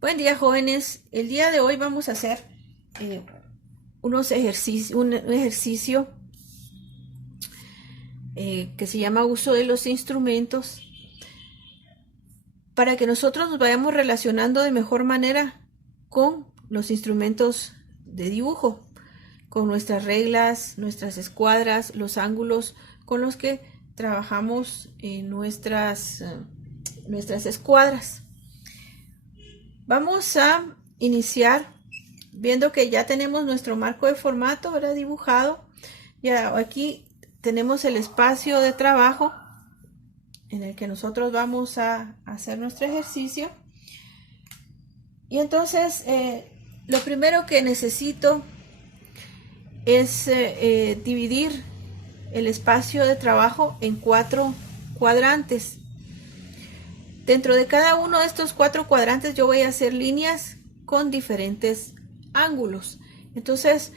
Buen día, jóvenes. El día de hoy vamos a hacer un ejercicio que se llama uso de los instrumentos para que nosotros nos vayamos relacionando de mejor manera con los instrumentos de dibujo, con nuestras reglas, nuestras escuadras, los ángulos con los que trabajamos en nuestras escuadras. Vamos a iniciar viendo que ya tenemos nuestro marco de formato, ahora dibujado. Ya aquí tenemos el espacio de trabajo en el que nosotros vamos a hacer nuestro ejercicio. Y entonces lo primero que necesito es dividir el espacio de trabajo en 4 cuadrantes. Dentro de cada uno de estos 4 cuadrantes yo voy a hacer líneas con diferentes ángulos. Entonces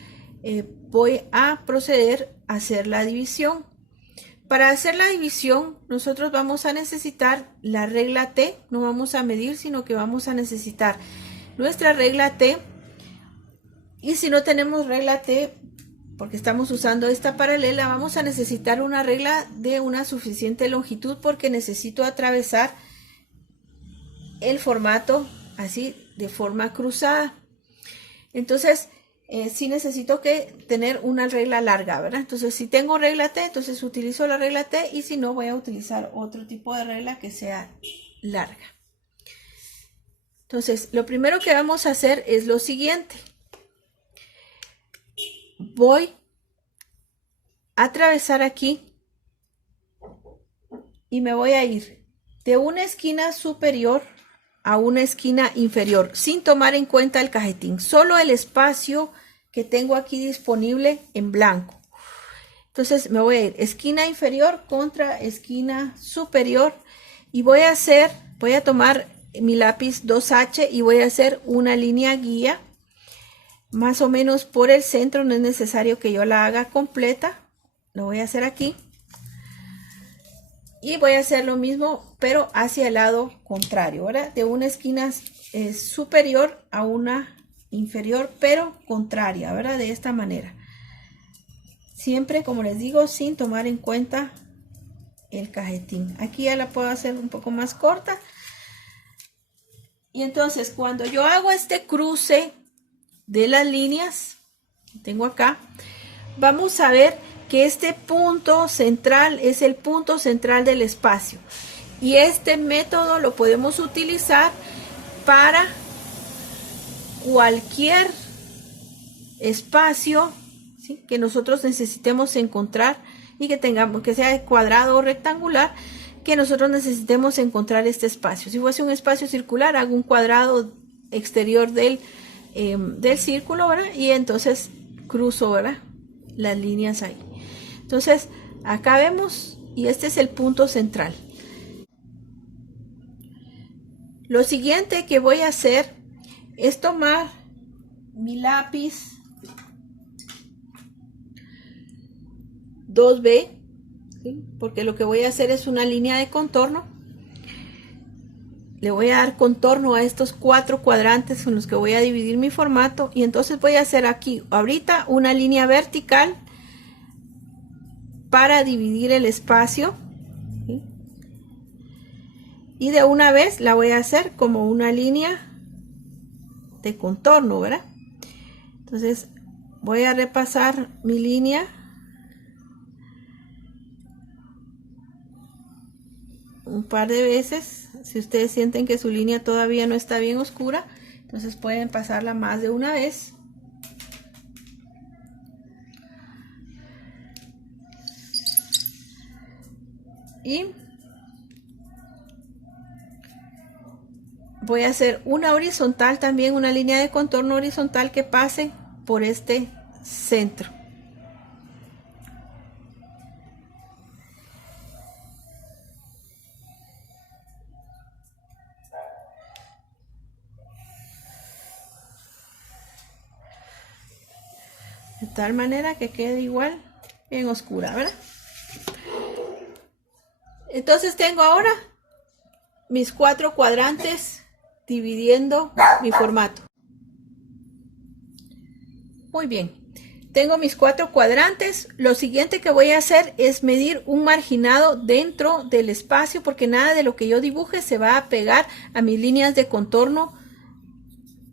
voy a proceder a hacer la división. Para hacer la división nosotros vamos a necesitar la regla T. No vamos a medir, sino que vamos a necesitar nuestra regla T. Y si no tenemos regla T, porque estamos usando esta paralela, vamos a necesitar una regla de una suficiente longitud, porque necesito atravesar el formato así de forma cruzada. Entonces sí necesito tener una regla larga, ¿verdad? Entonces si tengo regla T, entonces utilizo la regla T, y si no, voy a utilizar otro tipo de regla que sea larga. Entonces lo primero que vamos a hacer es lo siguiente. Voy a atravesar aquí y me voy a ir de una esquina superior a una esquina inferior, sin tomar en cuenta el cajetín, solo el espacio que tengo aquí disponible en blanco. Entonces me voy a ir esquina inferior contra esquina superior, y voy a tomar mi lápiz 2H y voy a hacer una línea guía más o menos por el centro. No es necesario que yo la haga completa, lo voy a hacer aquí. Y voy a hacer lo mismo, pero hacia el lado contrario, ¿verdad? De una esquina superior a una inferior, pero contraria, ¿verdad? De esta manera. Siempre, como les digo, sin tomar en cuenta el cajetín. Aquí ya la puedo hacer un poco más corta. Y entonces, cuando yo hago este cruce de las líneas, tengo acá, vamos a ver que este punto central es el punto central del espacio, y este método lo podemos utilizar para cualquier espacio, ¿sí?, que nosotros necesitemos encontrar, y que tengamos, que sea cuadrado o rectangular, que nosotros necesitemos encontrar este espacio. Si fuese un espacio circular, hago un cuadrado exterior del círculo, ¿verdad? Y entonces cruzo, ¿verdad?, las líneas ahí. Entonces acá vemos, y este es el punto central. Lo siguiente que voy a hacer es tomar mi lápiz 2B, ¿sí?, porque lo que voy a hacer es una línea de contorno. Le voy a dar contorno a estos 4 cuadrantes con los que voy a dividir mi formato, y entonces voy a hacer aquí ahorita una línea vertical para dividir el espacio, ¿sí?, y de una vez la voy a hacer como una línea de contorno, ¿verdad? Entonces voy a repasar mi línea un par de veces. Si ustedes sienten que su línea todavía no está bien oscura, entonces pueden pasarla más de una vez. Y voy a hacer una horizontal también, una línea de contorno horizontal que pase por este centro. De tal manera que quede igual, bien oscura, ¿verdad? Entonces tengo ahora mis 4 cuadrantes dividiendo mi formato. Muy bien, tengo mis 4 cuadrantes. Lo siguiente que voy a hacer es medir un marginado dentro del espacio, porque nada de lo que yo dibuje se va a pegar a mis líneas de contorno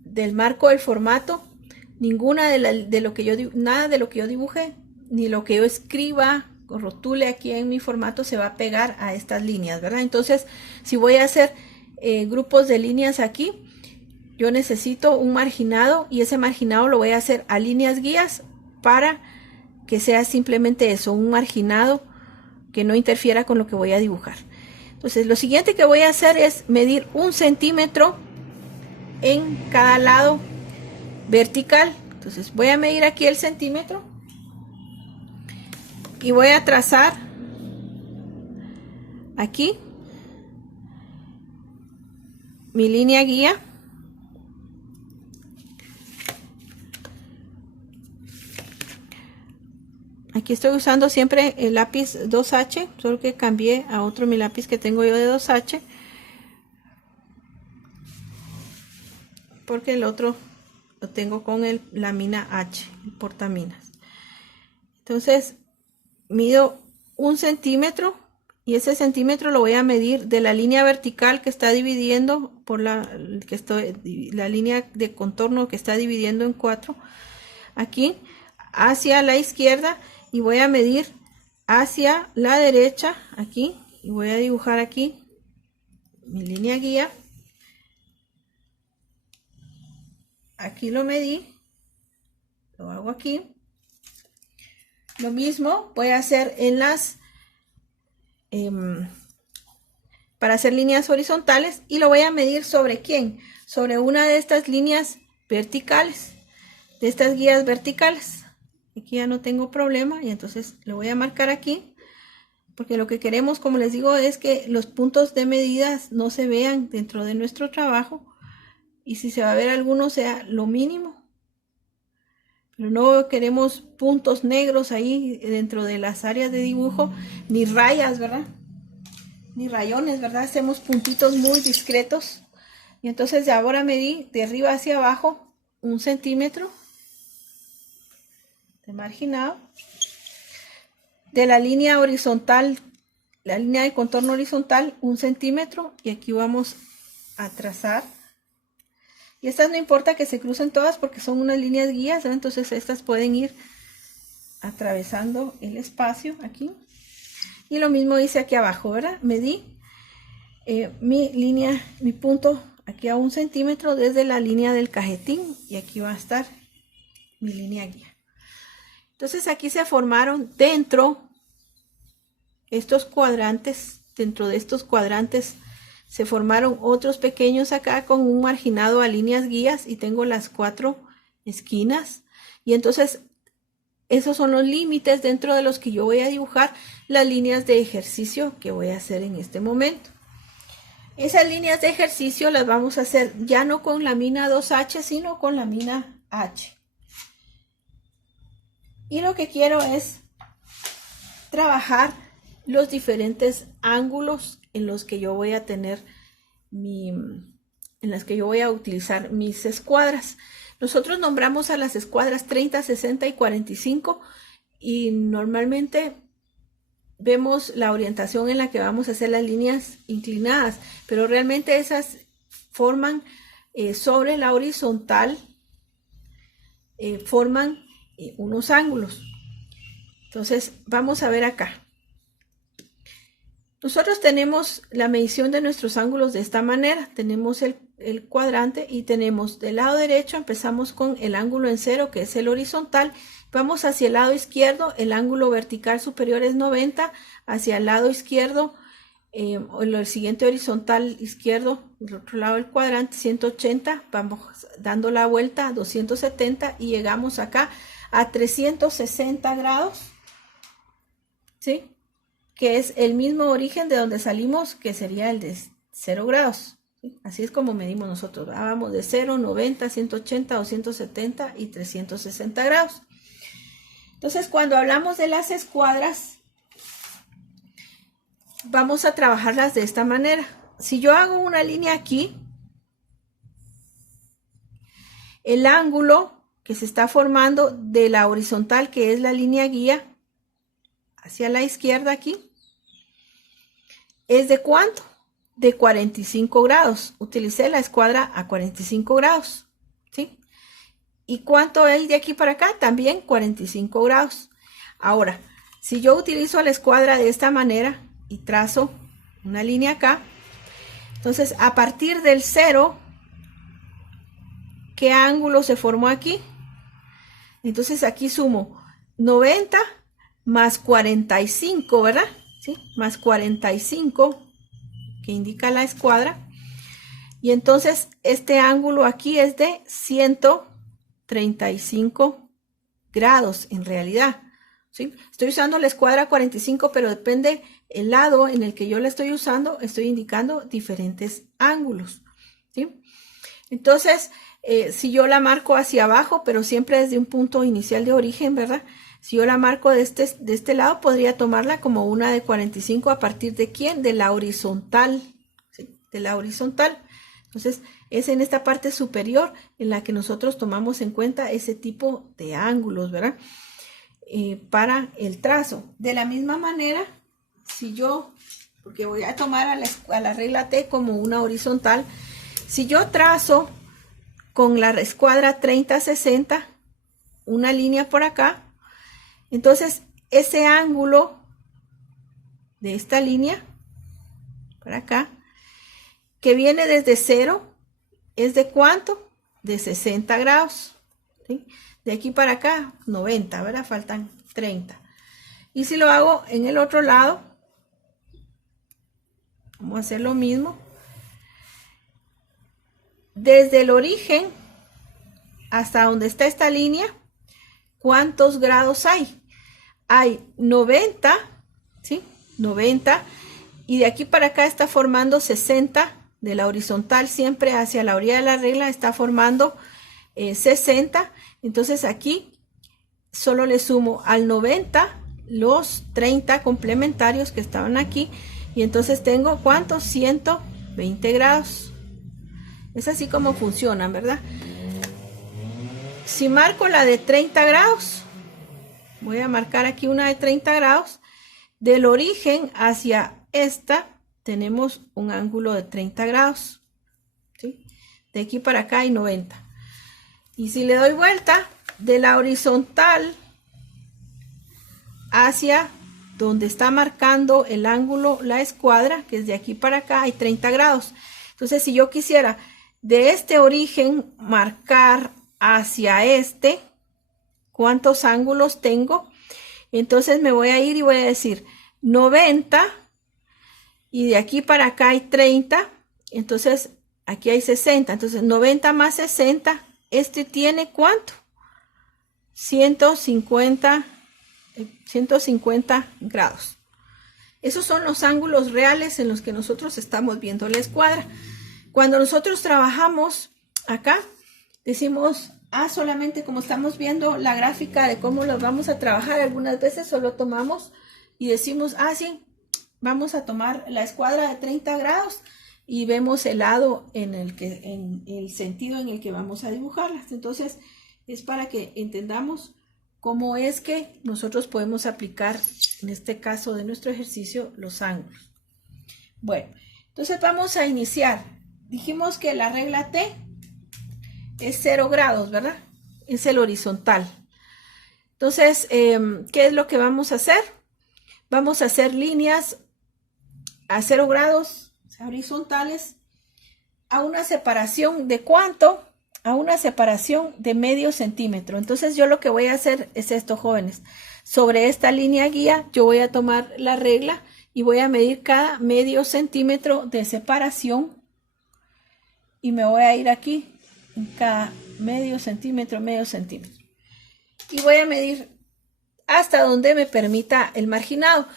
del marco del formato. Ninguna de lo que yo nada de lo que yo dibuje ni lo que yo escriba o rotule aquí en mi formato se va a pegar a estas líneas, ¿verdad? Entonces, si voy a hacer grupos de líneas aquí, yo necesito un marginado, y ese marginado lo voy a hacer a líneas guías para que sea simplemente eso, un marginado que no interfiera con lo que voy a dibujar. Entonces, lo siguiente que voy a hacer es medir 1 centímetro en cada lado vertical. Entonces voy a medir aquí el centímetro y voy a trazar aquí mi línea guía. Aquí estoy usando siempre el lápiz 2H, solo que cambié a otro mi lápiz que tengo yo de 2H, porque el otro lo tengo con la mina H, el portaminas. Entonces mido 1 centímetro, y ese centímetro lo voy a medir de la línea vertical que está dividiendo por la línea de contorno que está dividiendo en 4 aquí hacia la izquierda, y voy a medir hacia la derecha aquí, y voy a dibujar aquí mi línea guía. Aquí lo medí, lo hago aquí. Lo mismo voy a hacer en las para hacer líneas horizontales, y lo voy a medir sobre ¿quién? Sobre una de estas líneas verticales, de estas guías verticales. Aquí ya no tengo problema, y entonces lo voy a marcar aquí, porque lo que queremos, como les digo, es que los puntos de medidas no se vean dentro de nuestro trabajo, y si se va a ver alguno sea lo mínimo, pero no queremos puntos negros ahí dentro de las áreas de dibujo, ni rayas, ¿verdad? Ni rayones, ¿verdad? Hacemos puntitos muy discretos. Y entonces de ahora medí de arriba hacia abajo 1 centímetro de marginado, de la línea horizontal, la línea de contorno horizontal 1 centímetro, y aquí vamos a trazar. Y estas no importa que se crucen todas porque son unas líneas guías, ¿no? Entonces estas pueden ir atravesando el espacio aquí. Y lo mismo hice aquí abajo, ¿verdad? Medí mi línea, mi punto aquí a 1 centímetro desde la línea del cajetín, y aquí va a estar mi línea guía. Entonces aquí se formaron dentro estos cuadrantes, dentro de estos cuadrantes se formaron otros pequeños acá con un marginado a líneas guías, y tengo las 4 esquinas, y entonces esos son los límites dentro de los que yo voy a dibujar las líneas de ejercicio que voy a hacer en este momento. Esas líneas de ejercicio las vamos a hacer ya no con la mina 2H, sino con la mina H. Y lo que quiero es trabajar los diferentes ángulos en los que yo voy a tener en las que yo voy a utilizar mis escuadras. Nosotros nombramos a las escuadras 30, 60 y 45, y normalmente vemos la orientación en la que vamos a hacer las líneas inclinadas, pero realmente esas forman sobre la horizontal, forman unos ángulos. Entonces vamos a ver acá. Nosotros tenemos la medición de nuestros ángulos de esta manera. Tenemos el cuadrante, y tenemos del lado derecho, empezamos con el ángulo en 0, que es el horizontal. Vamos hacia el lado izquierdo, el ángulo vertical superior es 90, hacia el lado izquierdo, el siguiente horizontal izquierdo, del otro lado del cuadrante, 180, vamos dando la vuelta a 270 y llegamos acá a 360 grados, ¿sí? Que es el mismo origen de donde salimos, que sería el de 0 grados. ¿Sí? Así es como medimos nosotros. Vamos de 0, 90, 180, 270 y 360 grados. Entonces, cuando hablamos de las escuadras, vamos a trabajarlas de esta manera. Si yo hago una línea aquí, el ángulo que se está formando de la horizontal, que es la línea guía, hacia la izquierda aquí, es de ¿cuánto? De 45 grados. Utilicé la escuadra a 45 grados, ¿sí? ¿Y cuánto hay de aquí para acá? También 45 grados. Ahora, si yo utilizo la escuadra de esta manera y trazo una línea acá, entonces a partir del 0, ¿qué ángulo se formó aquí? Entonces aquí sumo 90 más 45, ¿verdad? ¿Sí? Más 45, que indica la escuadra. Y entonces este ángulo aquí es de 135 grados en realidad, ¿sí? Estoy usando la escuadra 45, pero depende el lado en el que yo la estoy usando, estoy indicando diferentes ángulos, ¿sí? Entonces, si yo la marco hacia abajo, pero siempre desde un punto inicial de origen, ¿verdad? Si yo la marco de este lado, podría tomarla como una de 45 a partir de ¿quién? De la horizontal, ¿sí? De la horizontal. Entonces, es en esta parte superior en la que nosotros tomamos en cuenta ese tipo de ángulos, ¿verdad? Para el trazo. De la misma manera, si yo, porque voy a tomar a la regla T como una horizontal, si yo trazo con la escuadra 30-60 una línea por acá, entonces ese ángulo de esta línea para acá, que viene desde 0, es de ¿cuánto? De 60 grados, ¿sí? De aquí para acá 90, ¿verdad? Faltan 30. Y si lo hago en el otro lado, vamos a hacer lo mismo. Desde el origen hasta donde está esta línea, ¿cuántos grados hay? Hay 90, ¿sí? 90, y de aquí para acá está formando 60, de la horizontal siempre hacia la orilla de la regla está formando 60, entonces aquí solo le sumo al 90 los 30 complementarios que estaban aquí, y entonces tengo ¿cuántos? 120 grados. Es así como funcionan, ¿verdad? Si marco la de 30 grados, voy a marcar aquí una de 30 grados, del origen hacia esta tenemos un ángulo de 30 grados, ¿sí? De aquí para acá hay 90. Y si le doy vuelta, de la horizontal hacia donde está marcando el ángulo la escuadra, que es de aquí para acá, hay 30 grados. Entonces, si yo quisiera de este origen marcar hacia este, ¿cuántos ángulos tengo? Entonces me voy a ir y voy a decir 90, y de aquí para acá hay 30, entonces aquí hay 60, entonces 90 más 60, este tiene ¿cuánto? 150 grados. Esos son los ángulos reales en los que nosotros estamos viendo la escuadra. Cuando nosotros trabajamos acá, decimos, solamente como estamos viendo la gráfica de cómo los vamos a trabajar, algunas veces solo tomamos y decimos, sí, vamos a tomar la escuadra de 30 grados y vemos el lado en el sentido en el que vamos a dibujarlas. Entonces, es para que entendamos cómo es que nosotros podemos aplicar, en este caso de nuestro ejercicio, los ángulos. Bueno, entonces vamos a iniciar. Dijimos que la regla T es 0 grados, ¿verdad? Es el horizontal. Entonces, ¿qué es lo que vamos a hacer? Vamos a hacer líneas a 0 grados, o sea, horizontales, a una separación de ¿cuánto? A una separación de medio centímetro. Entonces yo lo que voy a hacer es esto, jóvenes. Sobre esta línea guía yo voy a tomar la regla y voy a medir cada medio centímetro de separación, y me voy a ir aquí en cada medio centímetro. Y voy a medir hasta donde me permita el marginado.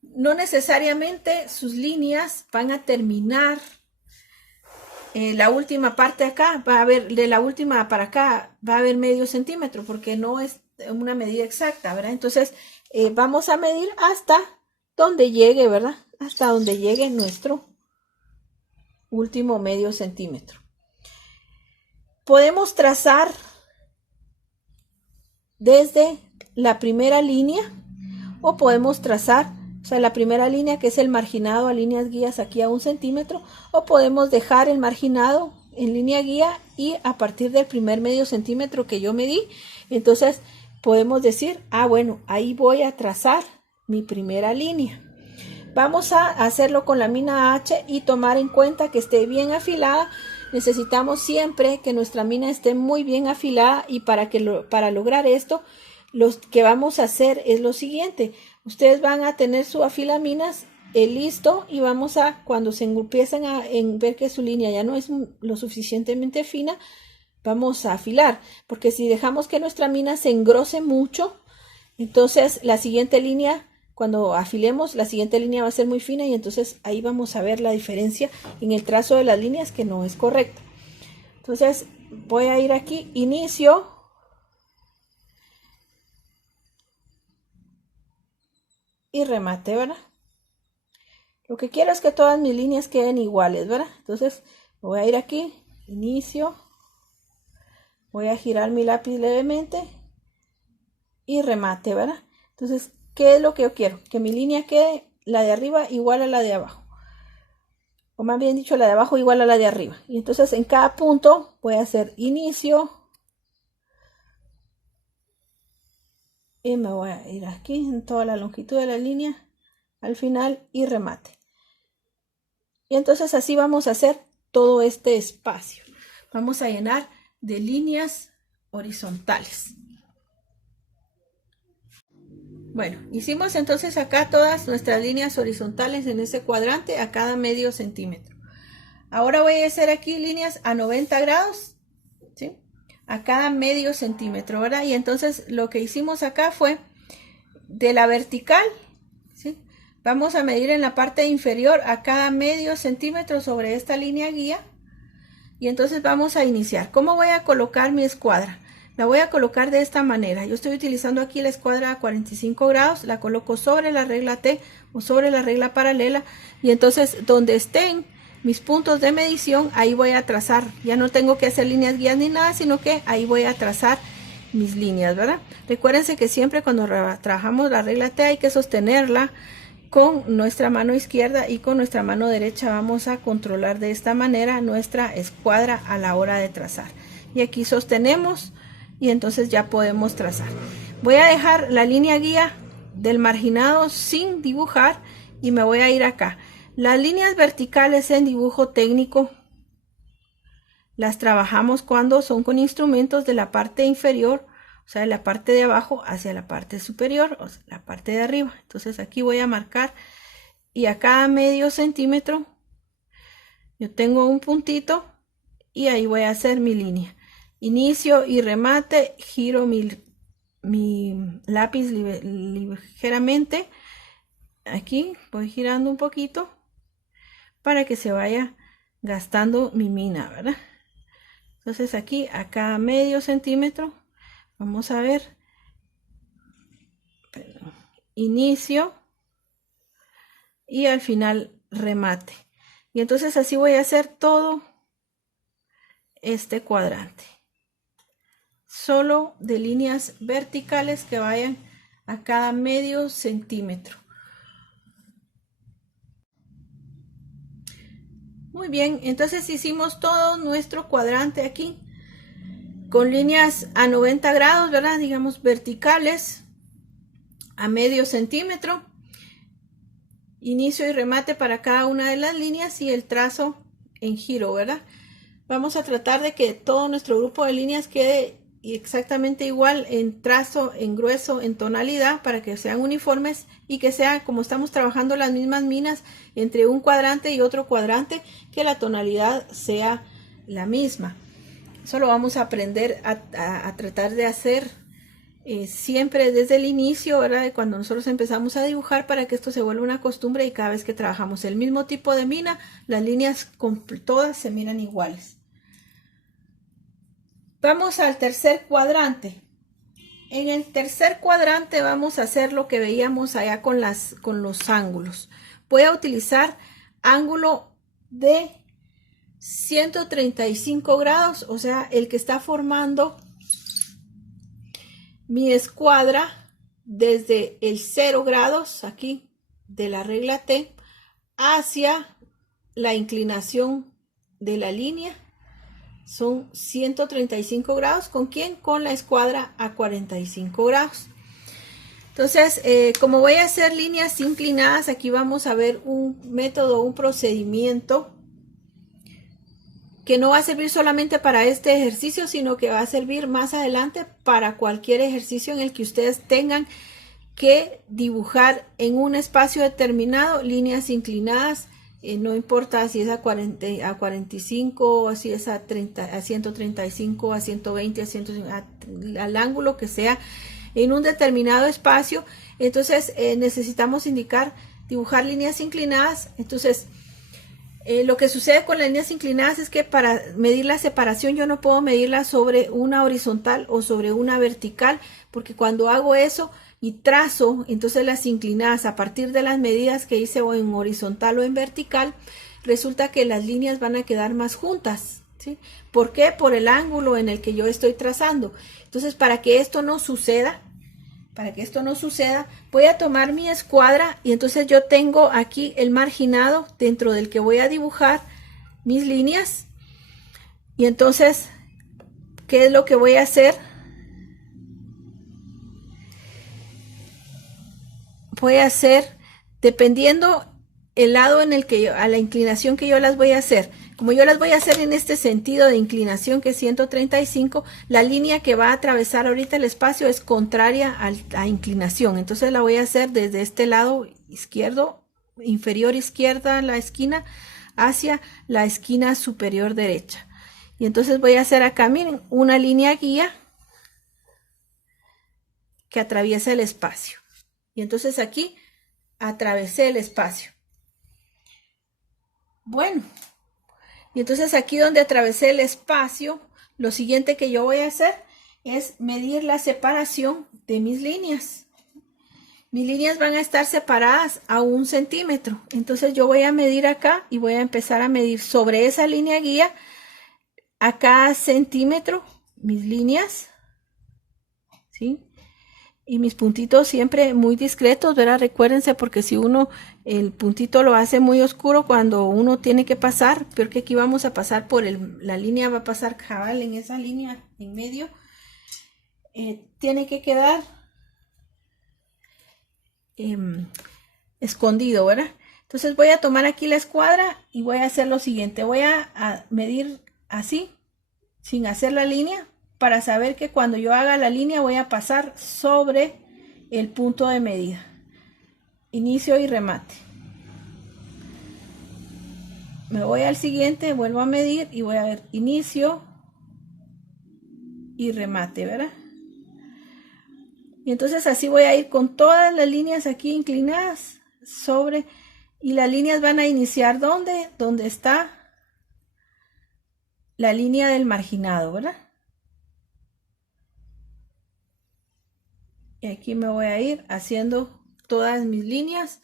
No necesariamente sus líneas van a terminar la última parte acá, va a haber, de la última para acá, va a haber medio centímetro, porque no es una medida exacta, ¿verdad? Entonces, vamos a medir hasta donde llegue, ¿verdad? Hasta donde llegue nuestro último medio centímetro. Podemos trazar desde la primera línea o podemos trazar, o sea, la primera línea que es el marginado a líneas guías aquí a 1 centímetro, o podemos dejar el marginado en línea guía y a partir del primer medio centímetro que yo medí, entonces podemos decir, bueno, ahí voy a trazar mi primera línea. Vamos a hacerlo con la mina H y tomar en cuenta que esté bien afilada. Necesitamos siempre que nuestra mina esté muy bien afilada y para lograr esto, lo que vamos a hacer es lo siguiente. Ustedes van a tener su afilaminas listo y vamos a, cuando se empiezan a ver que su línea ya no es lo suficientemente fina, vamos a afilar. Porque si dejamos que nuestra mina se engrose mucho, entonces la siguiente línea, cuando afilemos, la siguiente línea va a ser muy fina y entonces ahí vamos a ver la diferencia en el trazo de las líneas que no es correcto. Entonces voy a ir aquí, inicio. Y remate, ¿verdad? Lo que quiero es que todas mis líneas queden iguales, ¿verdad? Entonces voy a ir aquí, inicio. Voy a girar mi lápiz levemente y remate, ¿verdad? Entonces, ¿qué es lo que yo quiero? Que mi línea quede la de arriba igual a la de abajo. O más bien dicho, la de abajo igual a la de arriba. Y entonces en cada punto voy a hacer inicio. Y me voy a ir aquí en toda la longitud de la línea al final y remate. Y entonces así vamos a hacer todo este espacio. Vamos a llenar de líneas horizontales. Bueno, hicimos entonces acá todas nuestras líneas horizontales en ese cuadrante a cada medio centímetro. Ahora voy a hacer aquí líneas a 90 grados, ¿sí? A cada medio centímetro, ¿verdad? Y entonces lo que hicimos acá fue de la vertical, ¿sí? Vamos a medir en la parte inferior a cada medio centímetro sobre esta línea guía. Y entonces vamos a iniciar. ¿Cómo voy a colocar mi escuadra? La voy a colocar de esta manera. Yo estoy utilizando aquí la escuadra a 45 grados. La coloco sobre la regla T o sobre la regla paralela. Y entonces donde estén mis puntos de medición, ahí voy a trazar. Ya no tengo que hacer líneas guías ni nada, sino que ahí voy a trazar mis líneas, ¿verdad? Recuérdense que siempre cuando trabajamos la regla T hay que sostenerla con nuestra mano izquierda y con nuestra mano derecha vamos a controlar de esta manera nuestra escuadra a la hora de trazar. Y aquí sostenemos y entonces ya podemos trazar. Voy a dejar la línea guía del marginado sin dibujar y me voy a ir acá. Las líneas verticales en dibujo técnico las trabajamos cuando son con instrumentos de la parte inferior, o sea, de la parte de abajo hacia la parte superior, o sea, la parte de arriba. Entonces aquí voy a marcar y a cada medio centímetro yo tengo un puntito y ahí voy a hacer mi línea. Inicio y remate, giro mi lápiz ligeramente. Aquí voy girando un poquito para que se vaya gastando mi mina, ¿verdad? Entonces aquí a cada medio centímetro vamos a ver, inicio y al final remate. Y entonces así voy a hacer todo este cuadrante. Solo de líneas verticales que vayan a cada medio centímetro. Muy bien, entonces hicimos todo nuestro cuadrante aquí con líneas a 90 grados, ¿verdad? Digamos verticales a medio centímetro. Inicio y remate para cada una de las líneas y el trazo en giro, ¿verdad? Vamos a tratar de que todo nuestro grupo de líneas quede exactamente igual en trazo, en grueso, en tonalidad, para que sean uniformes y que sea, como estamos trabajando las mismas minas entre un cuadrante y otro cuadrante, que la tonalidad sea la misma. Eso lo vamos a aprender a tratar de hacer siempre desde el inicio, ¿verdad? De cuando nosotros empezamos a dibujar, para que esto se vuelva una costumbre y cada vez que trabajamos el mismo tipo de mina, las líneas todas se miran iguales. Vamos al tercer cuadrante. En el tercer cuadrante vamos a hacer lo que veíamos allá con los ángulos. Voy a utilizar ángulo de 135 grados, o sea, el que está formando mi escuadra desde el 0 grados aquí de la regla T hacia la inclinación de la línea. Son 135 grados. ¿Con quién? Con la escuadra a 45 grados. Entonces, como voy a hacer líneas inclinadas, aquí vamos a ver un método, un procedimiento que no va a servir solamente para este ejercicio, sino que va a servir más adelante para cualquier ejercicio en el que ustedes tengan que dibujar en un espacio determinado líneas inclinadas. No importa si es a 45, o si es a 135, a 120, a 150, al ángulo que sea en un determinado espacio. Entonces necesitamos dibujar líneas inclinadas. Entonces lo que sucede con las líneas inclinadas es que para medir la separación yo no puedo medirla sobre una horizontal o sobre una vertical, porque cuando hago eso y trazo entonces las inclinadas a partir de las medidas que hice o en horizontal o en vertical, resulta que las líneas van a quedar más juntas, ¿sí? ¿Por qué? Por el ángulo en el que yo estoy trazando. Entonces, para que esto no suceda, voy a tomar mi escuadra y entonces yo tengo aquí el marginado dentro del que voy a dibujar mis líneas. Y entonces, ¿qué es lo que voy a hacer? Voy a hacer, dependiendo el lado en el que a la inclinación que yo las voy a hacer. Como yo las voy a hacer en este sentido de inclinación que es 135, la línea que va a atravesar ahorita el espacio es contraria a la inclinación. Entonces la voy a hacer desde este lado izquierdo, inferior izquierda, la esquina, hacia la esquina superior derecha. Y entonces voy a hacer acá, miren, una línea guía que atraviesa el espacio. Y entonces aquí atravesé el espacio. Bueno, y entonces aquí donde atravesé el espacio, lo siguiente que yo voy a hacer es medir la separación de mis líneas. Mis líneas van a estar separadas a 1 centímetro. Entonces yo voy a medir acá y voy a empezar a medir sobre esa línea guía a cada centímetro mis líneas, ¿sí? Y mis puntitos siempre muy discretos, ¿verdad? Recuérdense, porque si uno el puntito lo hace muy oscuro cuando uno tiene que pasar, peor que aquí vamos a pasar por la línea, va a pasar cabal en esa línea en medio, tiene que quedar escondido, ¿verdad? Entonces voy a tomar aquí la escuadra y voy a hacer lo siguiente, voy a medir así, sin hacer la línea, para saber que cuando yo haga la línea voy a pasar sobre el punto de medida. Inicio y remate. Me voy al siguiente, vuelvo a medir y voy a ver inicio y remate, ¿verdad? Y entonces así voy a ir con todas las líneas aquí inclinadas sobre, y las líneas van a iniciar ¿dónde? Donde está la línea del marginado, ¿verdad? Y aquí me voy a ir haciendo todas mis líneas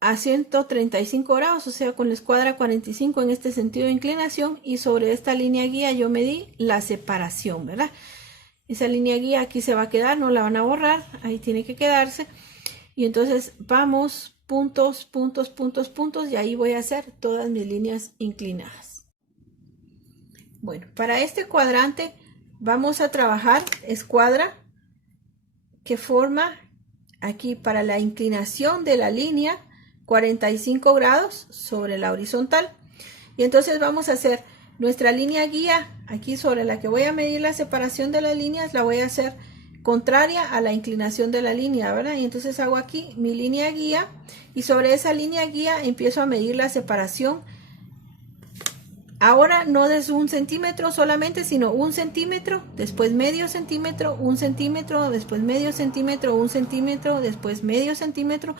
a 135 grados, o sea, con la escuadra 45 en este sentido de inclinación, y sobre esta línea guía yo medí la separación, ¿verdad? Esa línea guía aquí se va a quedar, no la van a borrar, ahí tiene que quedarse. Y entonces vamos puntos, puntos, puntos, puntos, y ahí voy a hacer todas mis líneas inclinadas. Bueno, para este cuadrante vamos a trabajar escuadra que forma aquí para la inclinación de la línea 45 grados sobre la horizontal. Y entonces vamos a hacer nuestra línea guía aquí sobre la que voy a medir la separación de las líneas, la voy a hacer contraria a la inclinación de la línea, ¿verdad? Y entonces hago aquí mi línea guía y sobre esa línea guía empiezo a medir la separación. Ahora no es 1 centímetro solamente, sino 1 centímetro, después medio centímetro, 1 centímetro, después medio centímetro, 1 centímetro, después medio centímetro,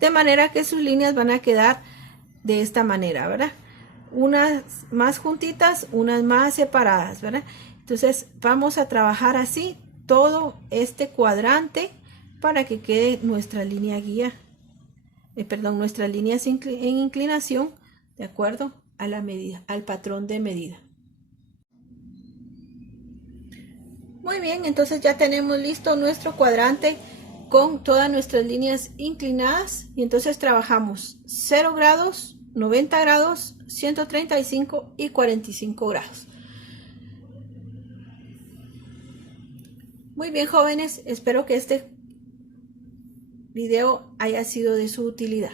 de manera que sus líneas van a quedar de esta manera, ¿verdad? Unas más juntitas, unas más separadas, ¿verdad? Entonces vamos a trabajar así todo este cuadrante para que quede nuestra línea guía, nuestras líneas en inclinación de acuerdo a la medida, al patrón de medida. Muy bien, entonces ya tenemos listo nuestro cuadrante con todas nuestras líneas inclinadas y entonces trabajamos 0 grados, 90 grados, 135 y 45 grados. Muy bien, jóvenes, espero que este video haya sido de su utilidad.